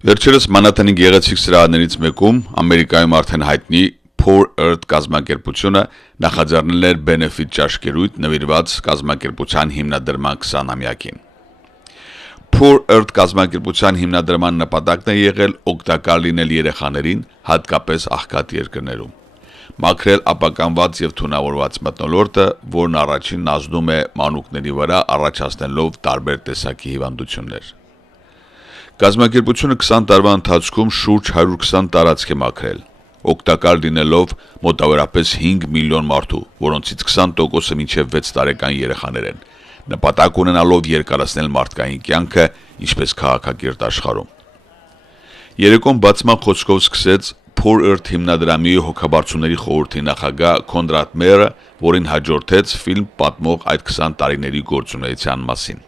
Վերջերս Մանհաթանի գեղեցիկ սրահներից մեկում Ամերիկայում արդեն հայտնի Poor Earth կազմակերպությունը նախաձեռնել էր Benefit ճաշկերույթ նվիրված կազմակերպության հիմնադրման 20-ամյակին։ Poor Earth կազմակերպության հիմնադրման նպատակն է եղել օգտակար լինել երեխաներին, հատկապես աղքատ երկրներում։ Մաքրել ապականված եւ թունավորված մթնոլորտը, որն առաջինն ազդում է մանուկների վրա, առաջացնելով տարբեր տեսակի հիվանդություններ։ Կազմակերպությունը 20 տարվա ընթացքում շուրջ 120 տարածք է մաքրել, օգտակար լինելով մոտավորապես 5 միլիոն մարդու, որոնցից 20%-ը մինչև 6 տարեկան երեխաներ են, նպատակ ունենալով երկարացնել մարդկային կյանքը, ինչպես քաղաքակիրթ աշխարհում։ Երեկոն բացման խոսքով սկսեց Poor Earth հիմնադրամի հոգաբարձուների խորհրդի նախագահ Կոնրադ Մերը, որին հաջորդեց ֆիլմ պատմող այդ 20 տարիների գործունեության մասին։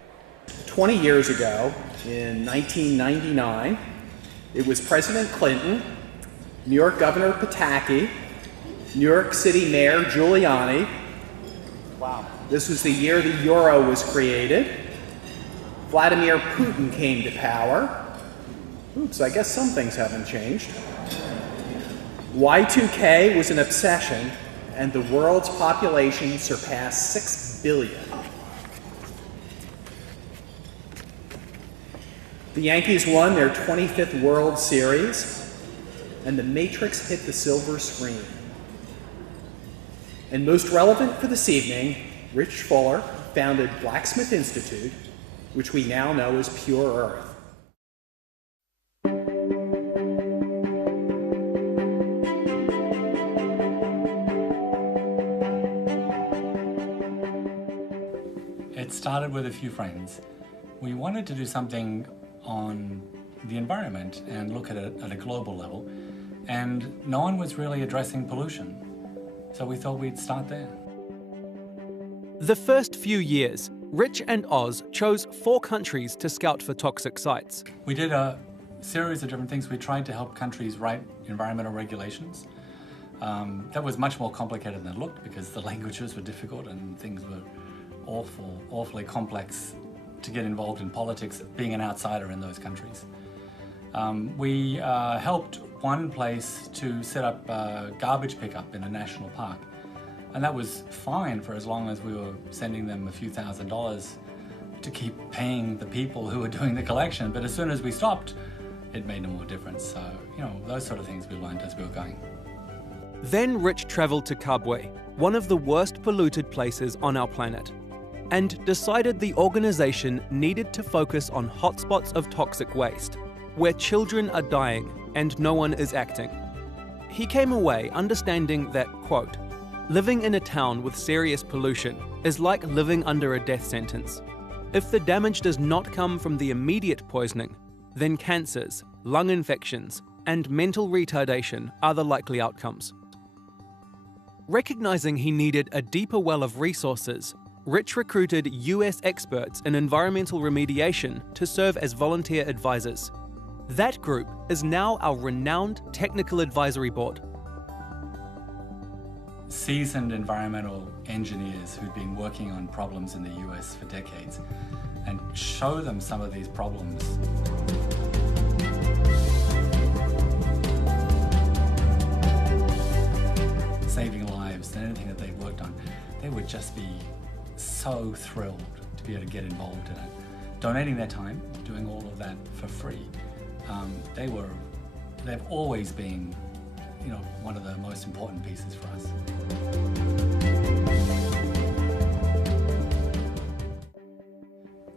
20 years ago, in 1999, it was President Clinton, New York Governor Pataki, New York City Mayor Giuliani. Wow. This was the year the euro was created. Vladimir Putin came to power. Oops, I guess some things haven't changed. Y2K was an obsession, and the world's population surpassed 6 billion. The Yankees won their 25th World Series, and The Matrix hit the silver screen. And most relevant for this evening, Rich Fuller founded Blacksmith Institute, which we now know as Pure Earth. It started with a few friends. We wanted to do something on the environment and look at it at a global level, and no one was really addressing pollution. So we thought we'd start there. The first few years, Rich and Oz chose 4 countries to scout for toxic sites. We did a series of different things. We tried to help countries write environmental regulations. That was much more complicated than it looked because the languages were difficult and things were awfully complex to get involved in politics, being an outsider in those countries. We helped one place to set up garbage pickup in a national park. And that was fine for as long as we were sending them a few $1,000s to keep paying the people who were doing the collection. But as soon as we stopped, it made no more difference. So, those sort of things we learned as we were going. Then Rich travelled to Kabwe, one of the worst polluted places on our planet, and decided the organisation needed to focus on hotspots of toxic waste, where children are dying and no one is acting. He came away understanding that, quote, living in a town with serious pollution is like living under a death sentence. If the damage does not come from the immediate poisoning, then cancers, lung infections, and mental retardation are the likely outcomes. Recognizing he needed a deeper well of resources, Rich recruited US experts in environmental remediation to serve as volunteer advisors. That group is now our renowned technical advisory board. Seasoned environmental engineers who'd been working on problems in the US for decades, and show them some of these problems. Saving lives and anything that they've worked on, they would just be so thrilled to be able to get involved in it. Donating their time, doing all of that for free. They've always been, one of the most important pieces for us.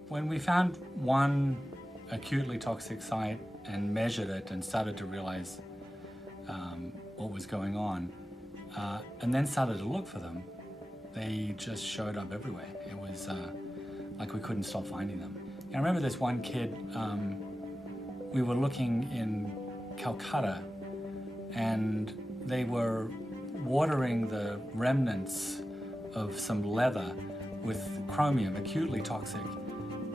When we found one acutely toxic site and measured it and started to realize what was going on, and then started to look for them, they just showed up everywhere. It was like we couldn't stop finding them. I remember this one kid, we were looking in Calcutta, and they were watering the remnants of some leather with chromium, acutely toxic,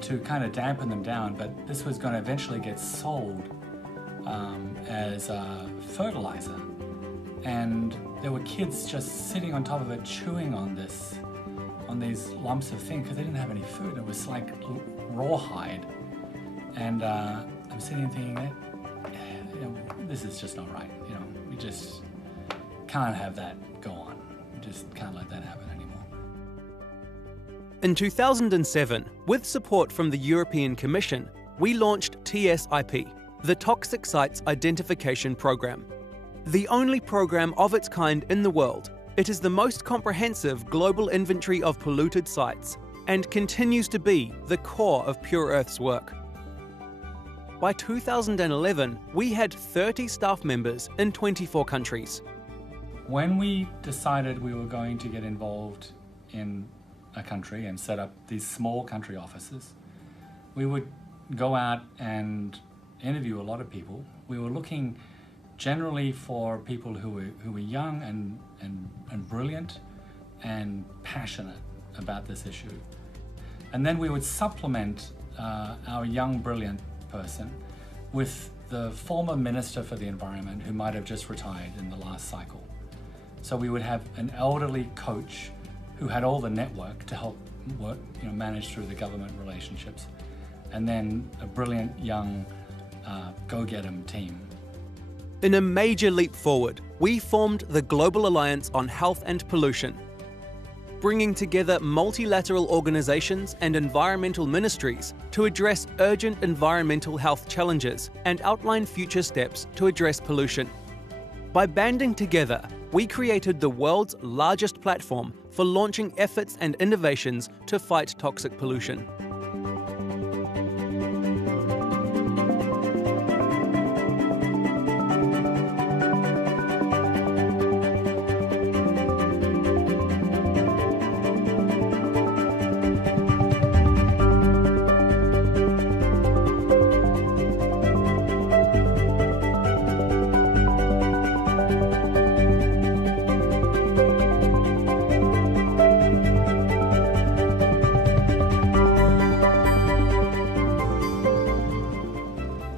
to kind of dampen them down, but this was going to eventually get sold as fertilizer. And there were kids just sitting on top of it, chewing on these lumps of thing, because they didn't have any food. It was like rawhide. And I'm sitting and thinking, this is just not right. We just can't have that go on. We just can't let that happen anymore. In 2007, with support from the European Commission, we launched TSIP, the Toxic Sites Identification Program. The only program of its kind in the world, it is the most comprehensive global inventory of polluted sites and continues to be the core of Pure Earth's work. By 2011, we had 30 staff members in 24 countries. When we decided we were going to get involved in a country and set up these small country offices, we would go out and interview a lot of people. We were looking generally for people who were young and brilliant and passionate about this issue. And then we would supplement our young, brilliant person with the former Minister for the Environment who might have just retired in the last cycle. So we would have an elderly coach who had all the network to help work, manage through the government relationships, and then a brilliant young go-get-em team. In a major leap forward, we formed the Global Alliance on Health and Pollution, bringing together multilateral organizations and environmental ministries to address urgent environmental health challenges and outline future steps to address pollution. By banding together, we created the world's largest platform for launching efforts and innovations to fight toxic pollution.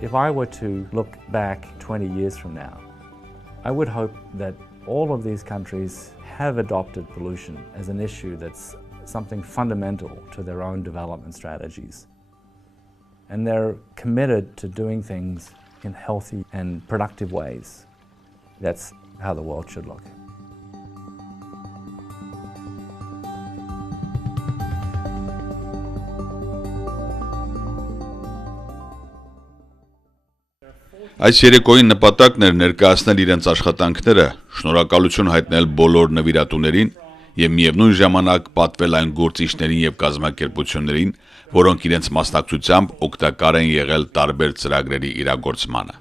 If I were to look back 20 years from now, I would hope that all of these countries have adopted pollution as an issue that's something fundamental to their own development strategies. And they're committed to doing things in healthy and productive ways. That's how the world should look. Այս երեկոյի նպատակն էր ներկայացնել իրենց աշխատանքները, շնորհակալություն հայտնել բոլոր նվիրատուներին եւ միևնույն ժամանակ պատվել այն գործիչներին եւ կազմակերպություններին, որոնք իրենց մասնակցությամբ օգտակար են եղել տարբեր ծրագրերի իրագործմանը։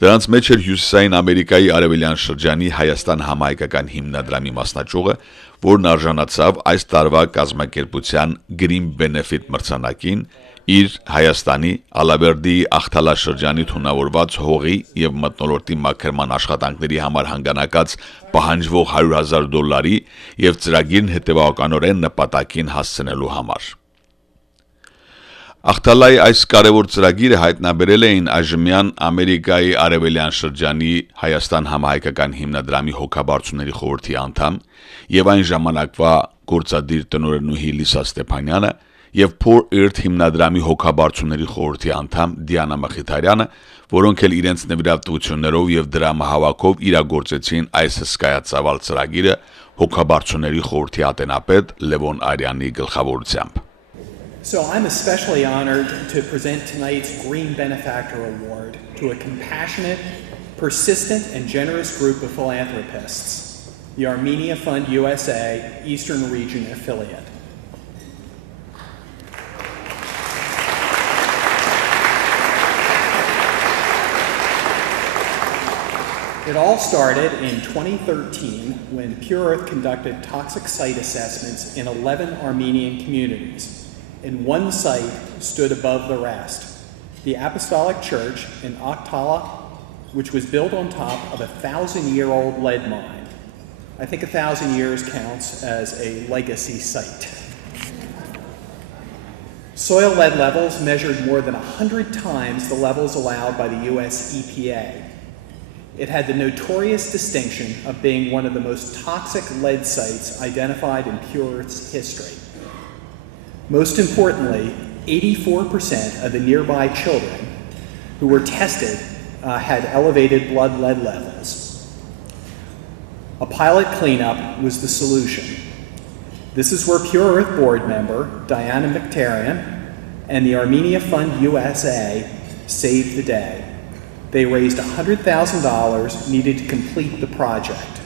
Դրանց մեջ էր Հյուսիսային Ամերիկայի արևելյան շրջանի Հայաստան համահայկական հիմնադրամի մասնաճյուղը, որն արժանացավ այս տարվա կազմակերպության Green Benefit մրցանակին իր Հայաստանի Ալավերդի աղթալա շրջանի թունավորված հողի եւ մթնոլորտի մաքրման աշխատանքների համար հանգանակած պահանջվող $100,000 եւ ծրագիրն հետեւականորեն նպատակին հասցնելու համար։ Աղթալայի այս կարևոր ծրագիրը հայտնաբերել էին այժմյան Ամերիկայի արևելյան շրջանի Հայաստան համահայկական հիմնադրամի հոգաբարձուների խորհրդի անդամ եւ այն ժամանակվա գործադիր տնօրենուհի Լիսա Ստեփանյանը եւ Poor Earth հիմնադրամի հոգաբարձուների խորհրդի անդամ Դիանա Մխիթարյանը, որոնք էլ իրենց նվիրատվություններով եւ դրամահավաքով իրագործեցին այս հսկայածավալ ծրագիրը հոգաբարձուների խորհրդի ատենապետ Լևոն Արյանի գլխավորությամբ։ So I'm especially honored to present tonight's Green Benefactor Award to a compassionate, persistent, and generous group of philanthropists, the Armenia Fund USA Eastern Region Affiliate. It all started in 2013 when Pure Earth conducted toxic site assessments in 11 Armenian communities. And one site stood above the rest, the Apostolic Church in Aqtala, which was built on top of a 1,000-year-old lead mine. I think 1,000 years counts as a legacy site. Soil lead levels measured more than 100 times the levels allowed by the US EPA. It had the notorious distinction of being one of the most toxic lead sites identified in Pure Earth's history. Most importantly, 84% of the nearby children who were tested had elevated blood lead levels. A pilot cleanup was the solution. This is where Pure Earth board member Diana Mkhitaryan and the Armenia Fund USA saved the day. They raised $100,000 needed to complete the project.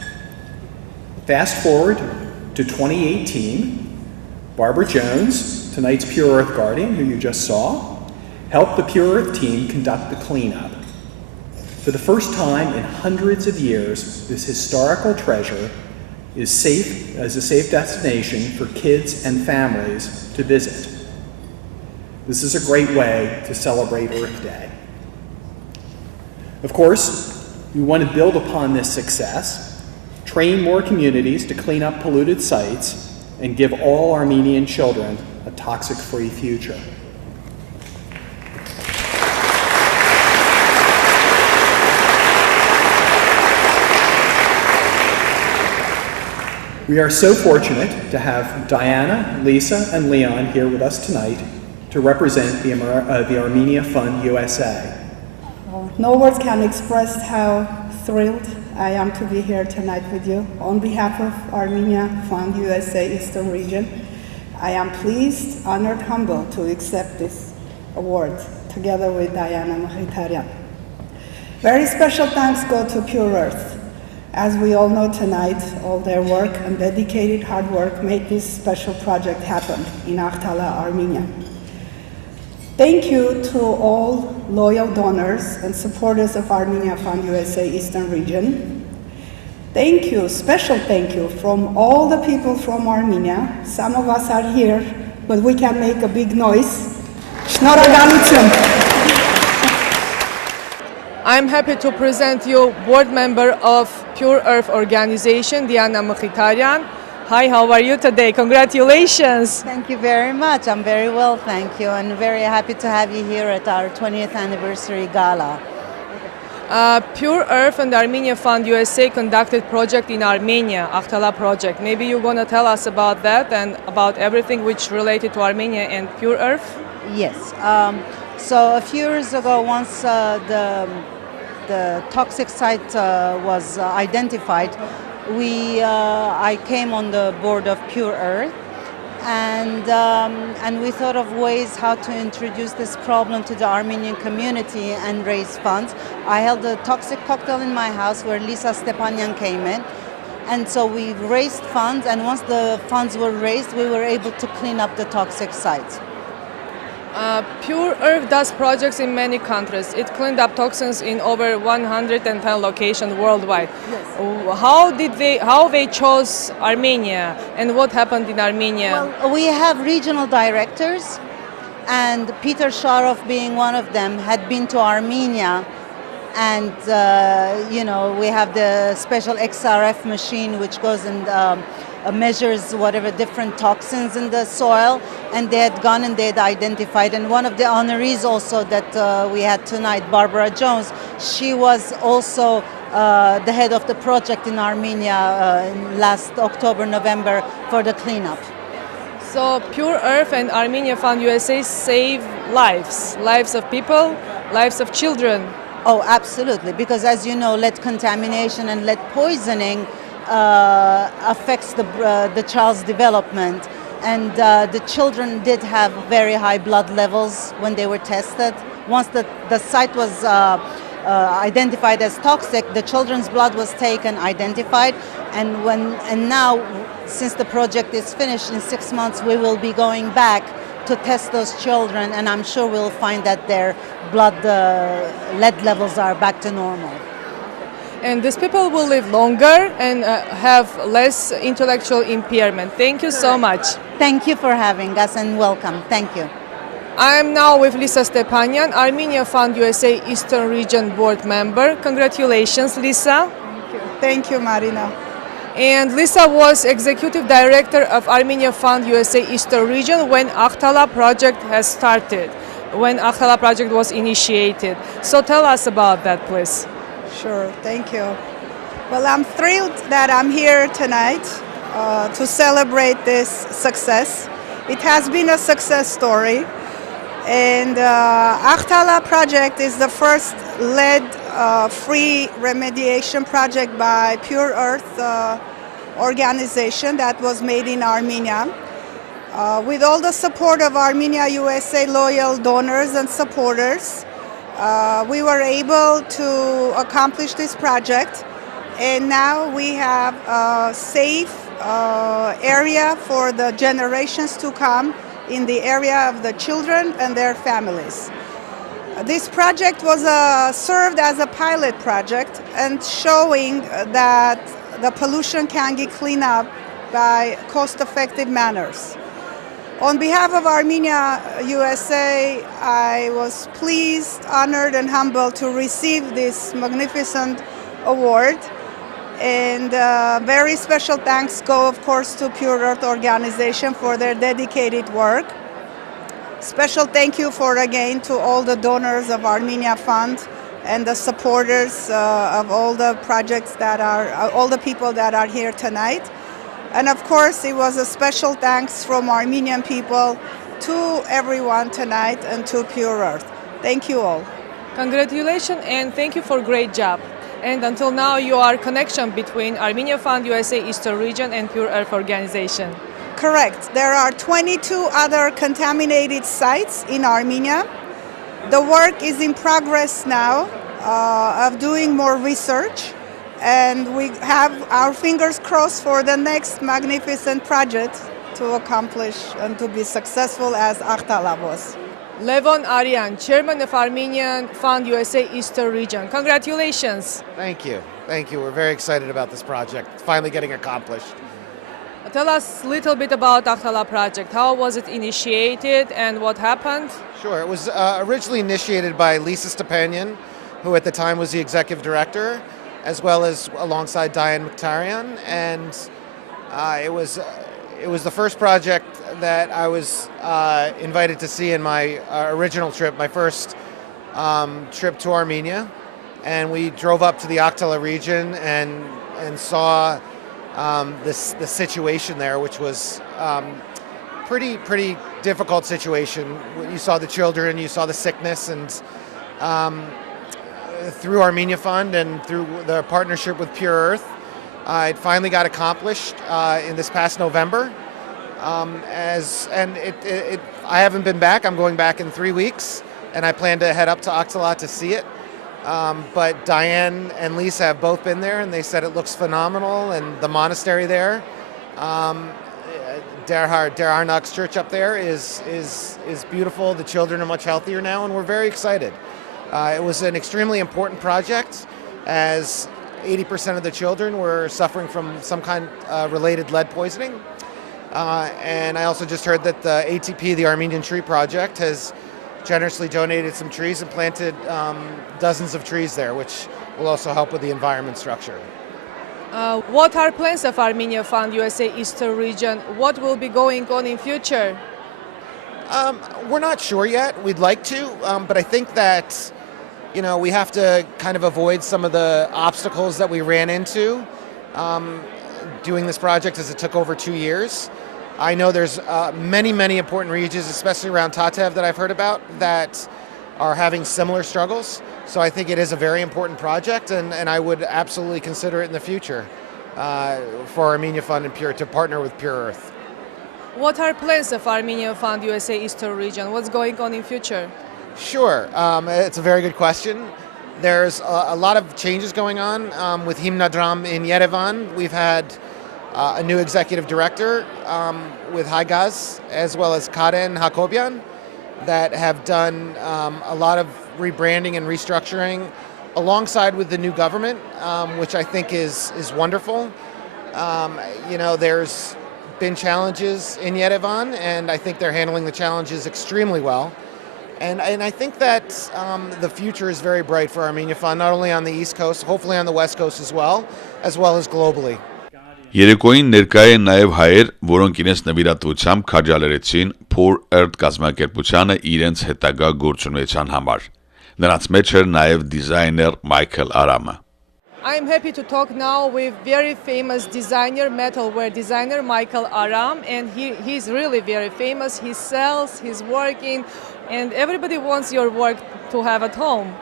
Fast forward to 2018, Barbara Jones, tonight's Pure Earth Guardian, who you just saw, helped the Pure Earth team conduct the cleanup. For the first time in hundreds of years, this historical treasure is safe as a safe destination for kids and families to visit. This is a great way to celebrate Earth Day. Of course, we want to build upon this success, train more communities to clean up polluted sites, and give all Armenian children a toxic-free future. We are so fortunate to have Diana, Lisa, and Leon here with us tonight to represent the Armenia Fund USA. No words can express how thrilled I am to be here tonight with you. On behalf of Armenia Fund USA Eastern Region, I am pleased, honored, humbled to accept this award together with Diana Mkhitaryan. Very special thanks go to Pure Earth. As we all know tonight, all their work and dedicated hard work made this special project happen in Akhtala, Armenia. Thank you to all loyal donors and supporters of Armenia Fund USA Eastern Region. Thank you, special thank you from all the people from Armenia. Some of us are here, but we can make a big noise. Շնորհակալություն. I'm happy to present you board member of Pure Earth organization, Diana Mkhitaryan. Hi, how are you today? Congratulations. Thank you very much. I'm very well, thank you, and very happy to have you here at our 20th anniversary gala. Pure Earth and the Armenia Fund USA conducted project in Armenia, Akhtala project. Maybe you're going to tell us about that and about everything which related to Armenia and Pure Earth? Yes. So a few years ago, once the toxic site was identified, I came on the board of Pure Earth, and we thought of ways how to introduce this problem to the Armenian community and raise funds. I held a toxic cocktail in my house where Lisa Stepanyan came in, and so we raised funds, and once the funds were raised, we were able to clean up the toxic site. Pure Earth does projects in many countries. It cleaned up toxins in over 110 locations worldwide. Yes. How they chose Armenia and what happened in Armenia? Well, we have regional directors, and Peter Sharov being one of them had been to Armenia, and we have the special XRF machine which goes and measures whatever different toxins in the soil, and they had gone and they had identified. And one of the honorees also that we had tonight, Barbara Jones, she was also the head of the project in Armenia last October, November for the cleanup. So Pure Earth and Armenia Fund USA save lives of people, lives of children. Oh, absolutely, because as you know, lead contamination and lead poisoning affects the child's development, and the children did have very high blood levels when they were tested. Once the site was identified as toxic, the children's blood was taken, identified, and now, since the project is finished, in 6 months we will be going back to test those children, and I'm sure we'll find that their blood lead levels are back to normal. And these people will live longer and have less intellectual impairment. Thank you so much. Thank you for having us, and welcome. Thank you. I am now with Lisa Stepanyan, Armenia Fund USA Eastern Region Board Member. Congratulations, Lisa. Thank you. Thank you, Marina. And Lisa was Executive Director of Armenia Fund USA Eastern Region when Akhtala project has started, when Akhtala project was initiated. So tell us about that, please. Sure, thank you. Well, I'm thrilled that I'm here tonight to celebrate this success. It has been a success story, and Akhtala project is the first lead free remediation project by Pure Earth organization that was made in Armenia. With all the support of Armenia USA loyal donors and supporters, we were able to accomplish this project, and now we have a safe area for the generations to come in the area of the children and their families. This project was served as a pilot project and showing that the pollution can get cleaned up by cost-effective manners. On behalf of Armenia USA, I was pleased, honored, and humbled to receive this magnificent award. And very special thanks go, of course, to Pure Earth organization for their dedicated work. Special thank you again to all the donors of Armenia Fund and the supporters of all the projects all the people that are here tonight. And of course, it was a special thanks from Armenian people to everyone tonight and to Pure Earth. Thank you all. Congratulations and thank you for a great job. And until now, you are connection between Armenia Fund USA Eastern Region and Pure Earth organization. Correct. There are 22 other contaminated sites in Armenia. The work is in progress now of doing more research, and we have our fingers crossed for the next magnificent project to accomplish and to be successful as Akhtalah was. Levon Aryan, Chairman of Armenian Fund USA Eastern Region. Congratulations. Thank you. Thank you. We're very excited about this project. It's finally getting accomplished. Tell us a little bit about Akhtalah project. How was it initiated and what happened? Sure. It was originally initiated by Lisa Stepanian, who at the time was the executive director, as well as alongside Diane Mkhitaryan. And it was the first project that I was invited to see in my original trip, my first trip to Armenia. And we drove up to the Akhtalah region and saw the situation there, which was pretty difficult situation. You saw the children, you saw the sickness, and through Armenia Fund and through the partnership with Pure Earth, it finally got accomplished in this past November. I haven't been back. I'm going back in 3 weeks, and I plan to head up to Akhtalah to see it. But Diane and Lisa have both been there, and they said it looks phenomenal. And the monastery there, Der Arnak's church up there, is beautiful. The children are much healthier now, and we're very excited. It was an extremely important project, as 80% of the children were suffering from some kind related lead poisoning. And I also just heard that the ATP, the Armenian Tree Project, has generously donated some trees and planted dozens of trees there, which will also help with the environment structure. What are plans of Armenia Fund USA Eastern Region? What will be going on in future? We're not sure yet. We'd like to, but I think that we have to kind of avoid some of the obstacles that we ran into doing this project, as it took over 2 years. I know there's many important regions, especially around Tatev, that I've heard about, that are having similar struggles. So I think it is a very important project, and I would absolutely consider it in the future for Armenia Fund and to partner with Pure Earth. What are plans of Armenia Fund USA Eastern Region? What's going on in future? Sure, it's a very good question. There's a lot of changes going on with Himnadram in Yerevan. We've had a new executive director with Haigaz, as well as Karen Hakobian, that have done a lot of rebranding and restructuring alongside with the new government, which I think is wonderful. There's been challenges in Yerevan, and I think they're handling the challenges extremely well. And I think that the future is very bright for Armenia Fund, not only on the East Coast, hopefully on the West Coast as well as globally. Երեկոյին ներկայ են նաև հայեր, որոնք իրենց նվիրատվությամբ քաջալերեցին Poor Earth կազմակերպությանը իրենց հետագա գործունեության համար։ Նրանց մեջ էր նաև դիզայներ Michael Arame. I'm happy to talk now with very famous designer, metalware designer Michael Arame, and he's really very famous. He sells, he's working, and everybody wants your work to have at home.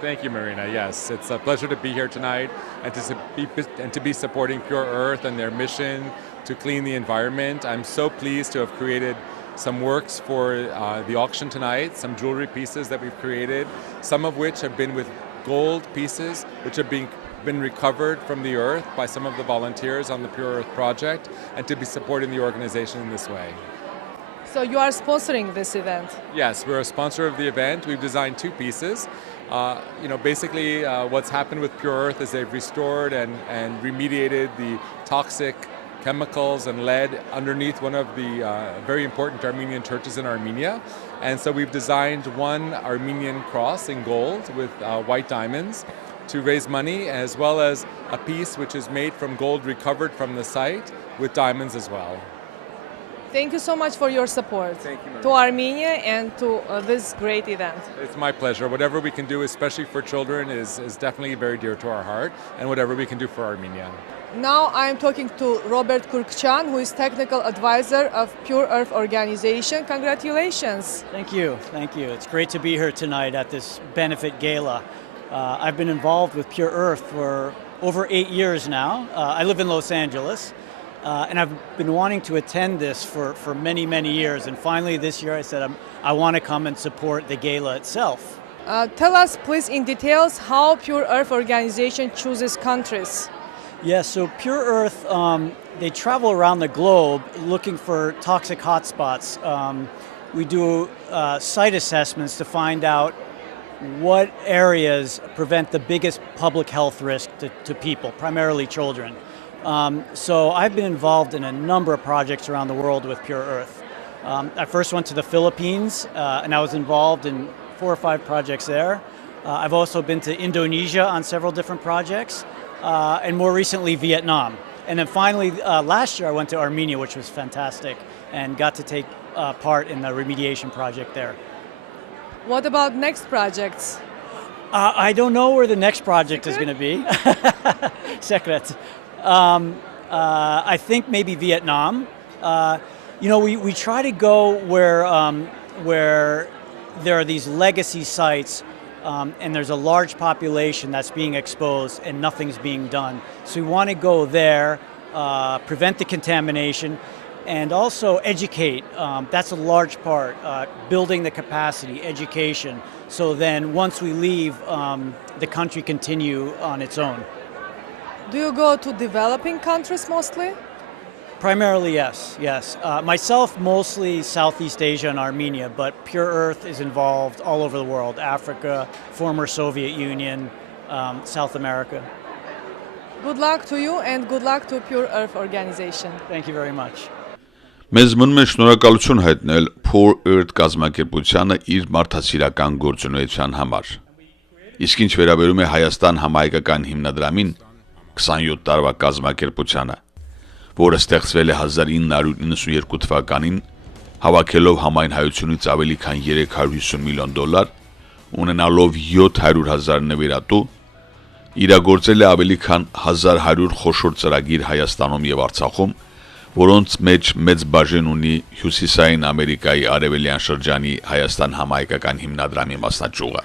Thank you, Marina. Yes, it's a pleasure to be here tonight and to be supporting Pure Earth and their mission to clean the environment. I'm so pleased to have created some works for the auction tonight, some jewelry pieces that we've created, some of which have been with gold pieces, which have been recovered from the earth by some of the volunteers on the Pure Earth project, and to be supporting the organization in this way. So you are sponsoring this event? Yes, we're a sponsor of the event. We've designed two pieces. Basically what's happened with Pure Earth is they've restored and remediated the toxic chemicals and lead underneath one of the very important Armenian churches in Armenia. And so we've designed one Armenian cross in gold with white diamonds to raise money, as well as a piece which is made from gold recovered from the site with diamonds as well. Thank you so much for your support. Thank you, to Armenia and to this great event. It's my pleasure. Whatever we can do, especially for children, is definitely very dear to our heart, and whatever we can do for Armenia. Now I'm talking to Robert Kurkchan, who is technical advisor of Pure Earth organization. Congratulations. Thank you. Thank you. It's great to be here tonight at this benefit gala. I've been involved with Pure Earth for over 8 years now. I live in Los Angeles. And I've been wanting to attend this for many, many years. And finally this year I said I want to come and support the gala itself. Tell us please in details how Pure Earth organization chooses countries. Yes, so Pure Earth, they travel around the globe looking for toxic hotspots. We do site assessments to find out what areas present the biggest public health risk to people, primarily children. So I've been involved in a number of projects around the world with Pure Earth. I first went to the Philippines and I was involved in 4 or 5 projects there. I've also been to Indonesia on several different projects and more recently Vietnam. And then finally last year I went to Armenia, which was fantastic, and got to take part in the remediation project there. What about next projects? I don't know where the next project is going to be. Secret. I think maybe Vietnam. We try to go where there are these legacy sites and there's a large population that's being exposed and nothing's being done. So we want to go there, prevent the contamination, and also educate. That's a large part, building the capacity, education. So then once we leave, the country continue on its own. Do you go to developing countries mostly? Primarily, yes. Myself, mostly Southeast Asia and Armenia, but Pure Earth is involved all over the world. Africa, former Soviet Union, South America. Good luck to you and good luck to Pure Earth organization. Thank you very much. Մեզ մնում է շնորհակալություն հայտնել Pure Earth կազմակերպությանը իր մարդասիրական գործունեության համար։ Իսկ ինչ վերաբերում է Հայաստան համահայկական հիմնադրամին, 27 տարվա կազմակերպությանը, որը ստեղծվել է 1992 թվականին, հավաքելով համայն հայությունից ավելի քան $350 միլիոն, ունենալով 700,000 նվիրատու, իրագործել է ավելի քան 1100 խոշոր ծրագիր Հայաստանում եւ Արցախում, որոնց մեջ մեծ բաժին ունի Հյուսիսային Ամերիկայի արևելյան շրջանի Հայաստան համահայկական հիմնադրամի մասնաճյուղը։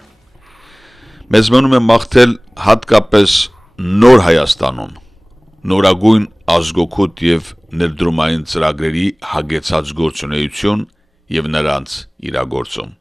Մեզ մնում է մաղթել հատկապես նոր Հայաստանում նորագույն ազգօգուտ եւ ներդրումային ծրագրերի հագեցած գործունեություն եւ նրանց իրագործում։